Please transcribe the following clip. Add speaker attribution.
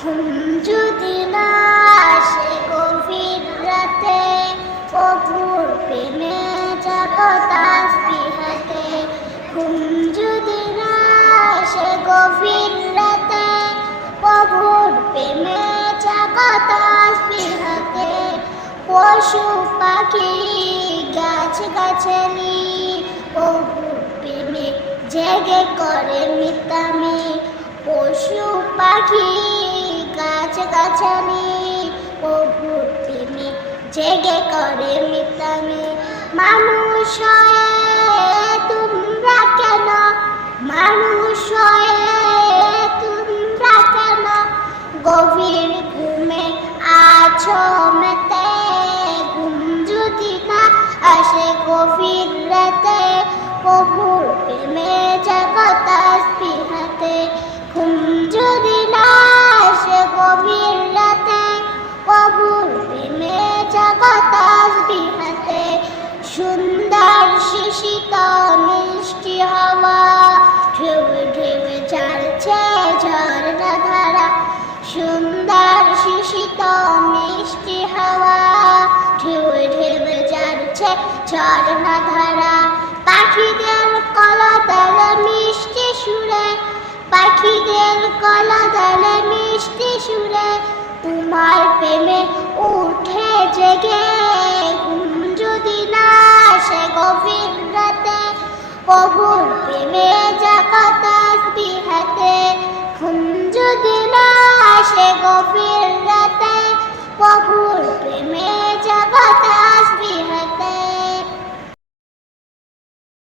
Speaker 1: ঘুম যদি না আসে গভীর রাতে প্রভুর প্রেমে জাগো তাসবিহাতে। ঘুম যদি না আসে গভীর রাতে প্রভুর প্রেমে জাগো তাসবিহাতে। পশু পাখি গাছ গাছালি প্রভুর প্রেমে জেগে করে মিতামি। পশু পাখি গাছালি প্রভুর প্রেমে জেগে করে মিতামি মানুষ তোমরা কেন? মানুষ তোমরা কেন? গভীর ঘুমে আছো মেতে, ঘুম যদি না আসে গভীর রাতে, প্রভুর প্রেমে জগৎ শিশিত মিষ্টি হাওয়া, ঢেউে ঢেউে চালছে ঝর্ণা ধারা। সুন্দর শিশিত মিষ্টি হাওয়া, ঢেউে ঢেউে যাচ্ছে ঝর্ণা ধারা। পাখিদের কলতালে মিষ্টি সুরে, পাখিদের কলতালে মিষ্টি সুরে। তোমার প্রেমে উঠে জেগে আসে গভীর রাতে প্রভুর প্রেমে জাগত বিহাতে